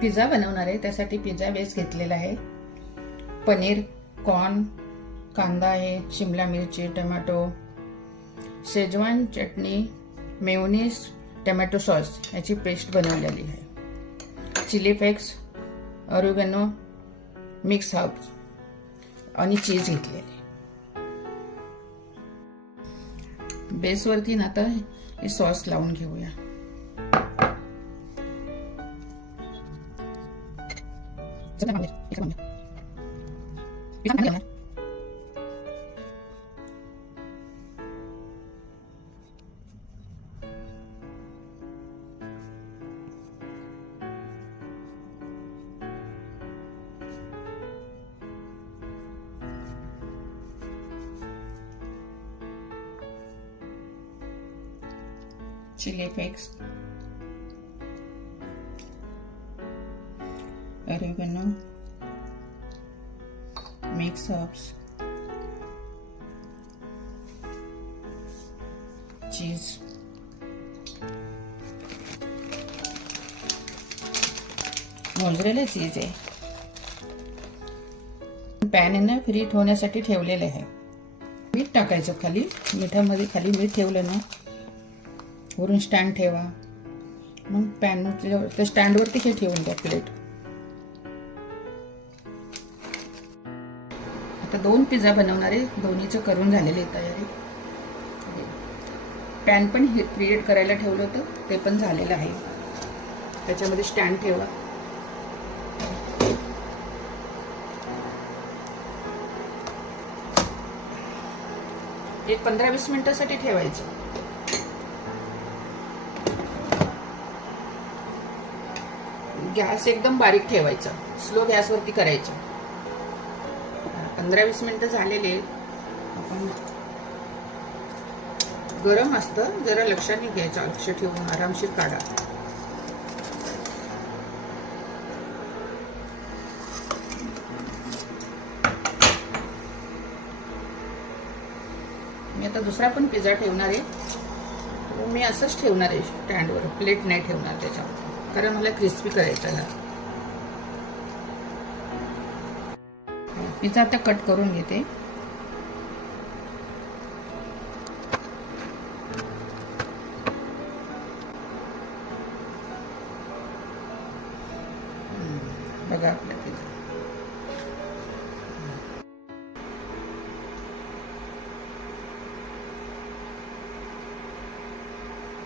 Pizza बनवणार आहे, त्यासाठी पिझ्झा बेस घेतलेला आहे. पनीर, कॉर्न, कांदा आहे, शिमला मिरची, टोमॅटो, शेजवान चटणी, मेयोनीज, टोमॅटो सॉस याची पेस्ट बनवलेली आहे. Chilli flakes, oregano, mix herbs आणि चीज घेतलेली. बेसवरती ना आता हे सॉस लावून घेऊया. Chili flakes, oregano, mix herbs, cheese, मोजरेले चीज आहे. पॅन आहे ना फ्रीट होण्यासाठी ठेवलेले आहे. मीठ टाकायचं खाली, मिठामध्ये खाली मीठ ठेवलं ना, वरून स्टँड ठेवा. मग पॅन त्या स्टँडवरती हे ठेवून द्या प्लेट. आता 2 पिझ्झा बनवणारे, दोन्हीचं करून झालेली तयारी. पॅन पण प्रीहीट करायला ठेवलं होतं, ते पण झालेलं आहे. त्याच्यामध्ये स्टँड ठेवा. एक 15-20 मिनिटासाठी ठेवायचं. गॅस एकदम बारीक ठेवायचा, स्लो गॅसवरती करायचं. 15-20 मिनिटं झालेले. आपण गरम असतं, जरा लक्षाने घ्यायचं, लक्ष ठेवून आरामशीर काढा. मी आता दुसरा पण पिझ्झा ठेवणार आहे. मी असंच ठेवणार आहे स्टँडवर, प्लेट नाही ठेवणार त्याच्यावर, कारण मला क्रिस्पी करायचा आहे. पिझ्झा आता कट करून घेते. बघा आपला पिझ्झा.